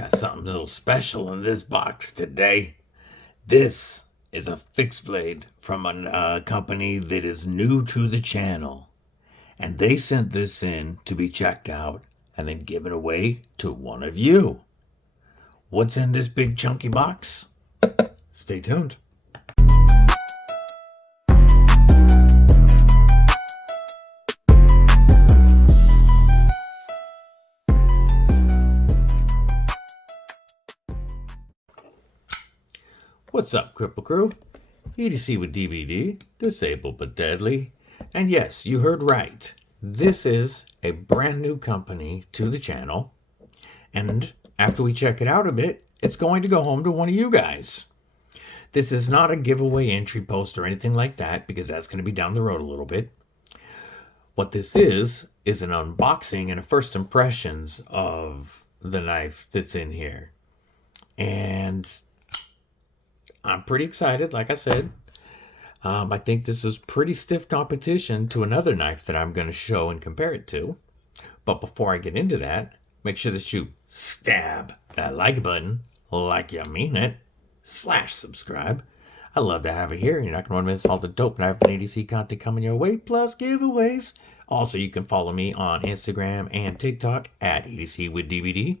Got something a little special in this box today. This is a fixed blade from a company that is new to the channel. And they sent this in to be checked out and then given away to one of you. What's in this big chunky box? Stay tuned. What's up, Cripple Crew? EDC with DVD, disabled but deadly. And yes, you heard right. This is a brand new company to the channel. And after we check it out a bit, it's going to go home to one of you guys. This is not a giveaway entry post or anything like that, because that's going to be down the road a little bit. What this is an unboxing and a first impressions of the knife that's in here. And I'm pretty excited, like I said. I think this is pretty stiff competition to another knife that I'm going to show and compare it to. But before I get into that, make sure that you stab that like button like you mean it, /subscribe. I love to have it here. You're not going to want to miss all the dope knife and ADC content coming your way, plus giveaways. Also, you can follow me on Instagram and TikTok at EDC with DVD.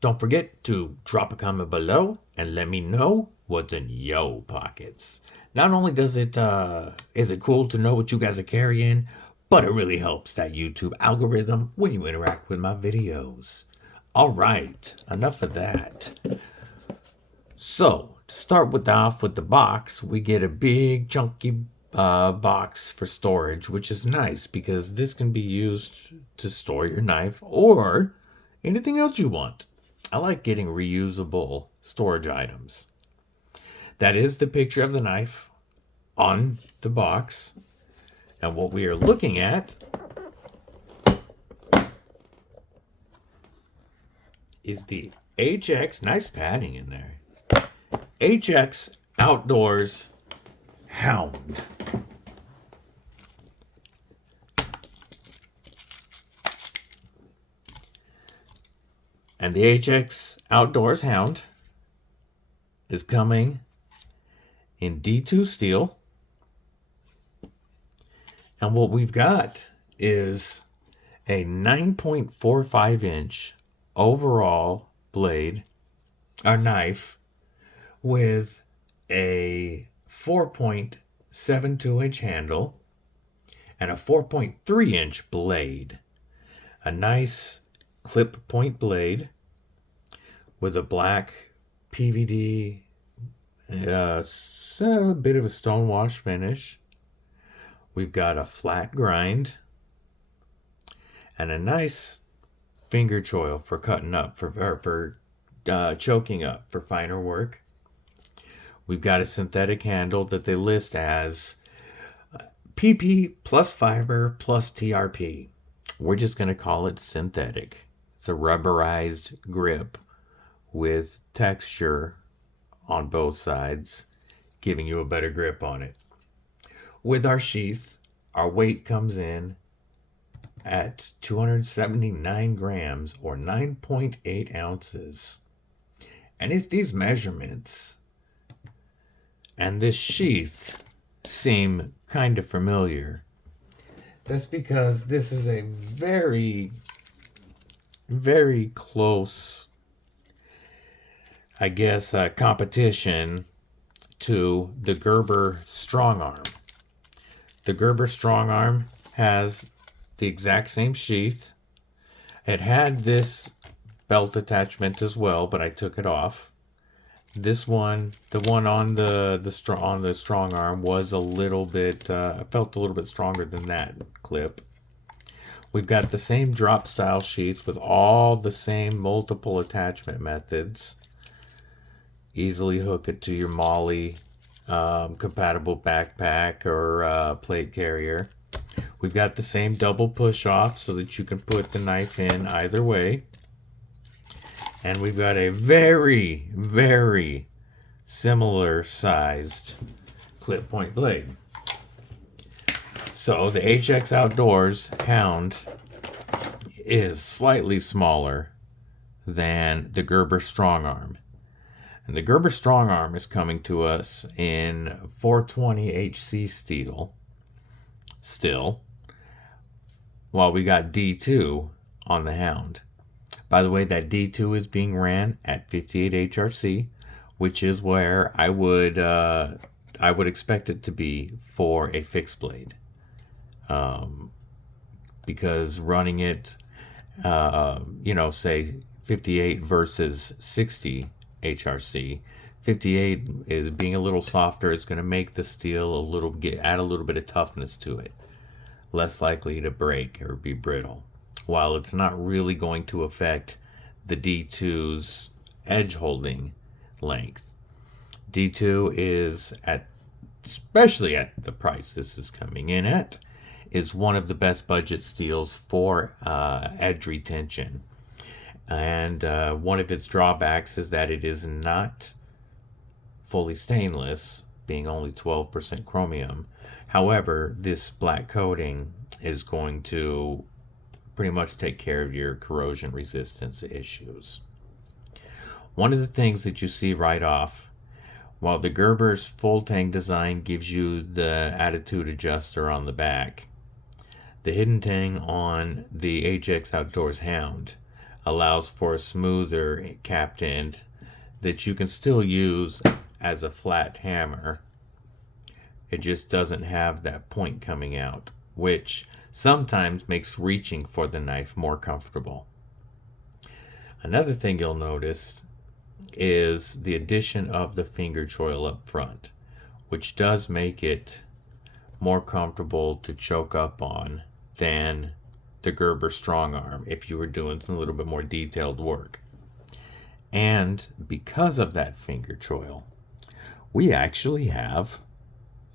Don't forget to drop a comment below and let me know what's in your pockets. Not only is it cool to know what you guys are carrying, but it really helps that YouTube algorithm when you interact with my videos. All right, enough of that. So, to start off with the box, we get a big chunky box for storage, which is nice because this can be used to store your knife or anything else you want. I like getting reusable storage items. That is the picture of the knife on the box. And what we are looking at is the HX, nice padding in there, HX Outdoors Hound. And the HX Outdoors Hound is coming in D2 steel. And what we've got is a 9.45 inch overall blade, or knife, with a 4.72 inch handle and a 4.3 inch blade. A nice clip point blade with a black PVD, a bit of a stonewash finish. We've got a flat grind and a nice finger choil for cutting up, for choking up for finer work. We've got a synthetic handle that they list as PP plus fiber plus TRP. We're just going to call it synthetic. It's a rubberized grip with texture on both sides, giving you a better grip on it. With our sheath, our weight comes in at 279 grams or 9.8 ounces. And if these measurements and this sheath seem kind of familiar, that's because this is a very, very close, I guess, competition to the Gerber Strongarm. The Gerber Strongarm has the exact same sheath. It had this belt attachment as well, but I took it off. This one, the one on the Strongarm, was a little bit, felt a little bit stronger than that clip. We've got the same drop style sheaths with all the same multiple attachment methods. Easily hook it to your MOLLE compatible backpack or plate carrier. We've got the same double push off so that you can put the knife in either way. And we've got a very, very similar sized clip point blade. So the HX Outdoors Hound is slightly smaller than the Gerber Strongarm. And the Gerber Strongarm is coming to us in 420 HC steel still, while we got D2 on the Hound. By the way, that D2 is being ran at 58 HRC, which is where I would expect it to be for a fixed blade. Because running it, say 58 versus 60 HRC, 58 is being a little softer. It's going to make the steel add a little bit of toughness to it, less likely to break or be brittle, while it's not really going to affect the D2's edge holding length. D2 is especially at the price this is coming in at, is one of the best budget steels for edge retention. And one of its drawbacks is that it is not fully stainless, being only 12% chromium. However, this black coating is going to pretty much take care of your corrosion resistance issues. One of the things that you see right off, while the Gerber's full tang design gives you the attitude adjuster on the back, the hidden tang on the HX Outdoors Hound allows for a smoother capped end that you can still use as a flat hammer. It just doesn't have that point coming out, which sometimes makes reaching for the knife more comfortable. Another thing you'll notice is the addition of the finger choil up front, which does make it more comfortable to choke up on than the Gerber Strongarm if you were doing some little bit more detailed work. And because of that finger choil, we actually have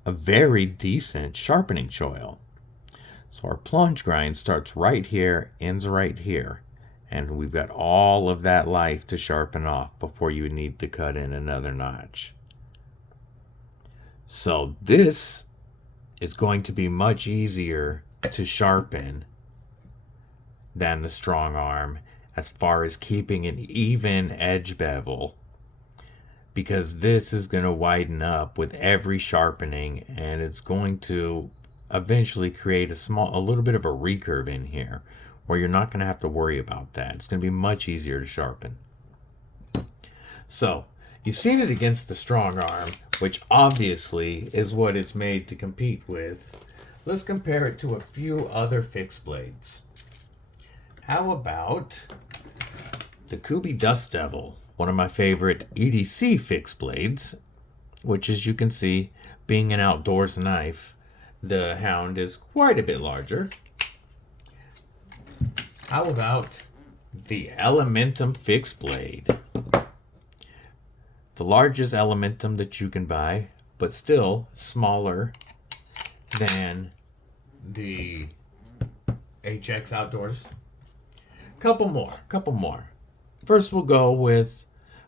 a very decent sharpening choil. So our plunge grind starts right here, ends right here, and we've got all of that life to sharpen off before you need to cut in another notch. So this is going to be much easier to sharpen than the Strongarm as far as keeping an even edge bevel, because this is going to widen up with every sharpening, and it's going to eventually create a little bit of a recurve in here where you're not going to have to worry about that. It's going to be much easier to sharpen. So you've seen it against the Strongarm, which obviously is what it's made to compete with. Let's compare it to a few other fixed blades. How about the Kubi Dust Devil, one of my favorite EDC fixed blades, which, as you can see, being an outdoors knife, the Hound is quite a bit larger. How about the Elementum fixed blade? The largest Elementum that you can buy, but still smaller than the HX Outdoors. Couple more. First, we'll go with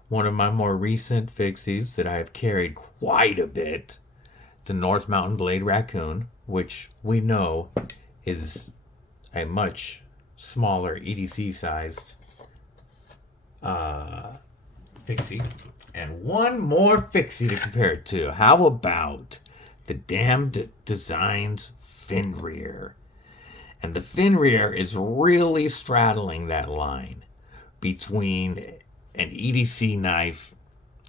one of my more recent fixies that I have carried quite a bit, the North Mountain Blade Raccoon, which we know is a much smaller EDC sized fixie. And one more fixie to compare it to. How about the Damned Designs Fenrir? And the Fenrir is really straddling that line between an EDC knife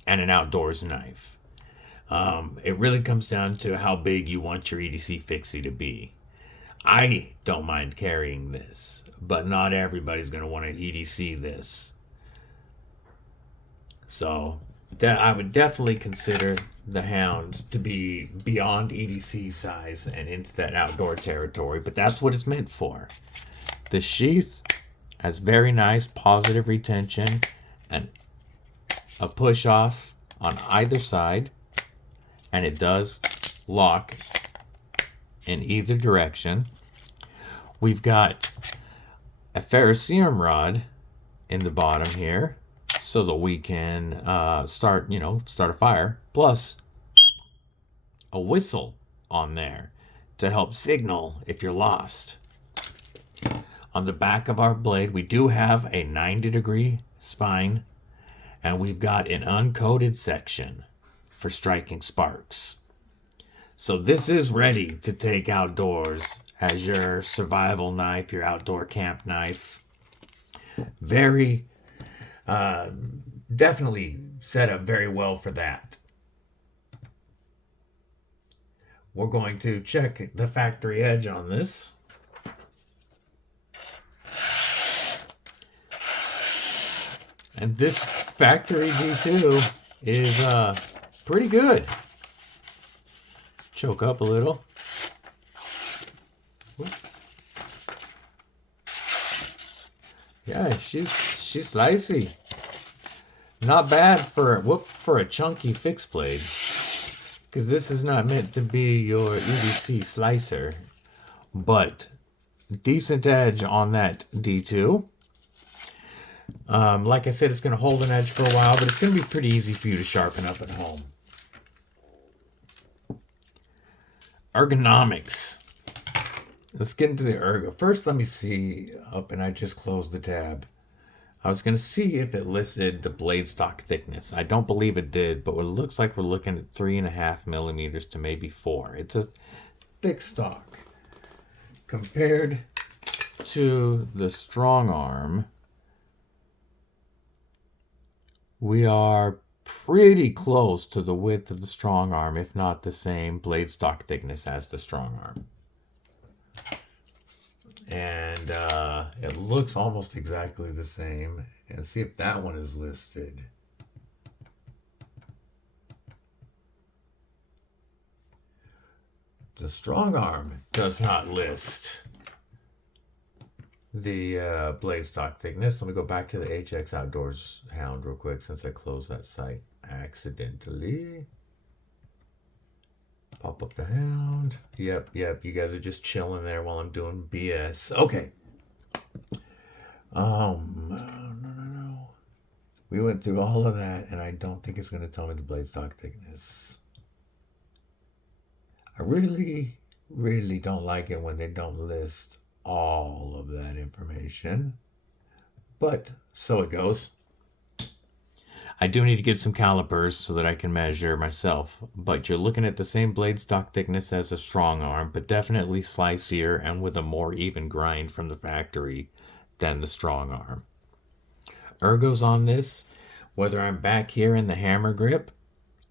and an outdoors knife. It really comes down to how big you want your EDC fixie to be. I don't mind carrying this, but not everybody's going to want to EDC this. So I would definitely consider the Hound to be beyond EDC size and into that outdoor territory, but that's what it's meant for. The sheath has very nice positive retention and a push off on either side, and it does lock in either direction. We've got a ferrocerium rod in the bottom here so that we can start a fire, plus a whistle on there to help signal if you're lost. On the back of our blade, we do have a 90-degree spine, and we've got an uncoated section for striking sparks. So this is ready to take outdoors as your survival knife, your outdoor camp knife. Very, definitely set up very well for that. We're going to check the factory edge on this. And this factory D2 is pretty good. Choke up a little. Yeah, she's slicey. Not bad for a chunky fixed blade. Because this is not meant to be your EDC slicer. But decent edge on that D2. Like I said, it's going to hold an edge for a while, but it's going to be pretty easy for you to sharpen up at home. Ergonomics. Let's get into the ergo. First, let me see up, and I just closed the tab. I was going to see if it listed the blade stock thickness. I don't believe it did, but it looks like we're looking at 3.5 millimeters to maybe 4. It's a thick stock. Compared to the Strongarm, we are pretty close to the width of the Strongarm, if not the same blade stock thickness as the Strongarm. And it looks almost exactly the same. And see if that one is listed. The Strongarm does not list the blade stock thickness. Let me go back to the HX Outdoors Hound real quick since I closed that site accidentally. Pop up the Hound. Yep. You guys are just chilling there while I'm doing BS. Okay. No. We went through all of that, and I don't think it's going to tell me the blade stock thickness. I really, really don't like it when they don't list all of that information. But so it goes. I do need to get some calipers so that I can measure myself, but you're looking at the same blade stock thickness as a Strongarm, but definitely slicier and with a more even grind from the factory than the Strongarm. Ergos on this, whether I'm back here in the hammer grip,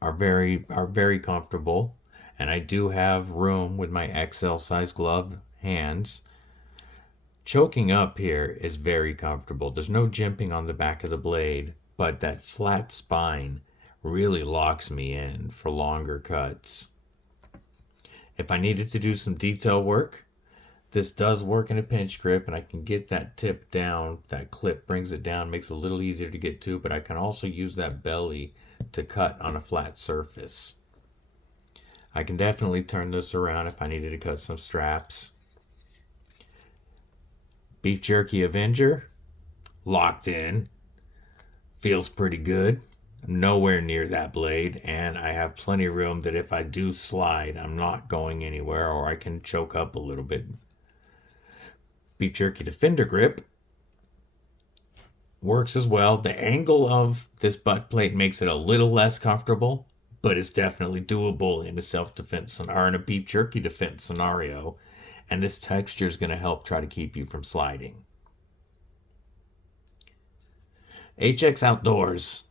are very comfortable, and I do have room with my XL size glove hands. Choking up here is very comfortable. There's no jimping on the back of the blade, but that flat spine really locks me in for longer cuts. If I needed to do some detail work, this does work in a pinch grip, and I can get that tip down. That clip brings it down, makes it a little easier to get to, but I can also use that belly to cut on a flat surface. I can definitely turn this around if I needed to cut some straps. Beef Jerky Avenger, locked in. Feels pretty good. I'm nowhere near that blade, and I have plenty of room that if I do slide, I'm not going anywhere, or I can choke up a little bit. Beef Jerky Defender Grip works as well. The angle of this butt plate makes it a little less comfortable, but it's definitely doable in a self-defense scenario, or in a beef jerky defense scenario, and this texture is going to help try to keep you from sliding. HX Outdoors,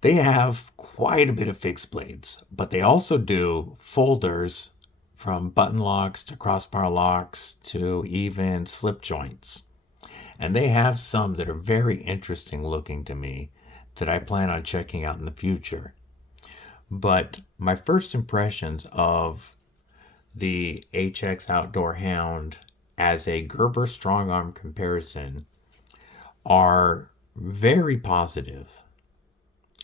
they have quite a bit of fixed blades, but they also do folders from button locks to crossbar locks to even slip joints. And they have some that are very interesting looking to me that I plan on checking out in the future. But my first impressions of the HX Outdoor Hound as a Gerber Strongarm comparison are very positive.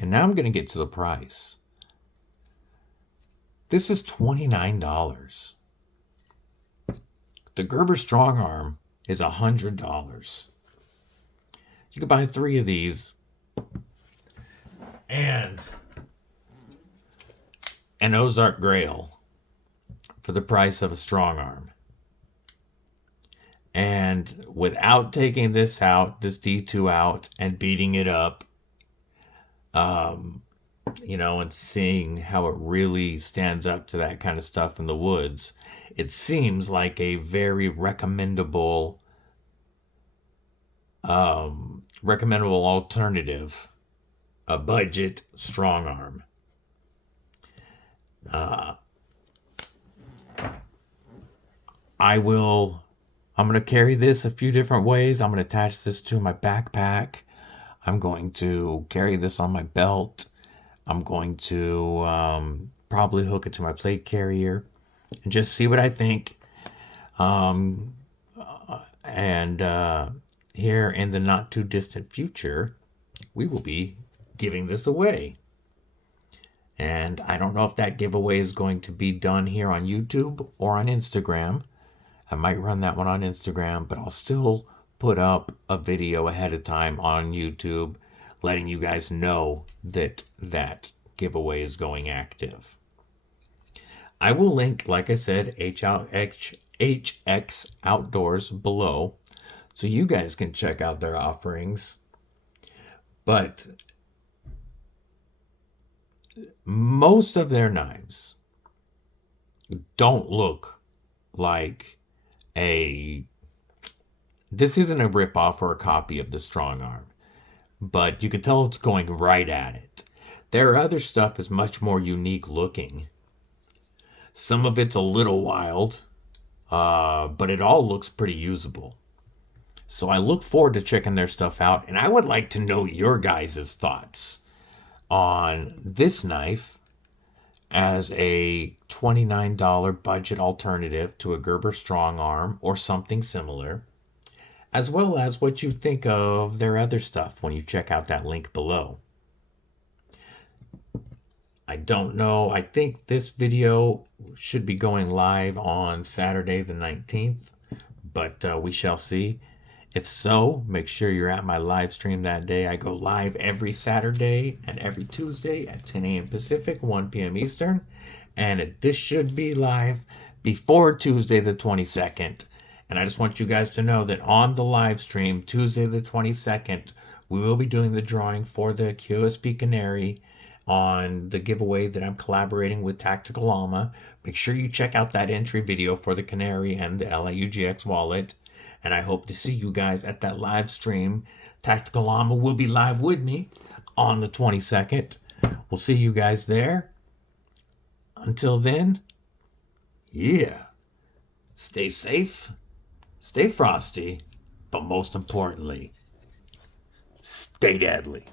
And now I'm going to get to the price. This is $29. The Gerber Strongarm is $100. You could buy 3 of these and an Ozark Grail for the price of a Strongarm. And without taking this out, this D2 out, and beating it up, and seeing how it really stands up to that kind of stuff in the woods, it seems like a very recommendable alternative, a budget strong arm. I'm going to carry this a few different ways. I'm going to attach this to my backpack. I'm going to carry this on my belt. I'm going to probably hook it to my plate carrier and just see what I think. And here in the not too distant future, we will be giving this away. And I don't know if that giveaway is going to be done here on YouTube or on Instagram. I might run that one on Instagram, but I'll still put up a video ahead of time on YouTube letting you guys know that that giveaway is going active. I will link, like I said, HX Outdoors below so you guys can check out their offerings. But most of their knives don't look like this isn't a ripoff or a copy of the Strongarm, but you can tell it's going right at it. Their other stuff is much more unique looking. Some of it's a little wild, but it all looks pretty usable. So I look forward to checking their stuff out, and I would like to know your guys' thoughts on this knife as a $29 budget alternative to a Gerber Strongarm or something similar, as well as what you think of their other stuff when you check out that link below. I don't know. I think this video should be going live on Saturday the 19th, but we shall see. If so, make sure you're at my live stream that day. I go live every Saturday and every Tuesday at 10 a.m. Pacific, 1 p.m. Eastern. And this should be live before Tuesday the 22nd. And I just want you guys to know that on the live stream, Tuesday the 22nd, we will be doing the drawing for the QSP Canary on the giveaway that I'm collaborating with Tactical Llama. Make sure you check out that entry video for the Canary and the LAUGX wallet. And I hope to see you guys at that live stream. Tactical Llama will be live with me on the 22nd. We'll see you guys there. Until then, yeah, stay safe, stay frosty, but most importantly, stay deadly.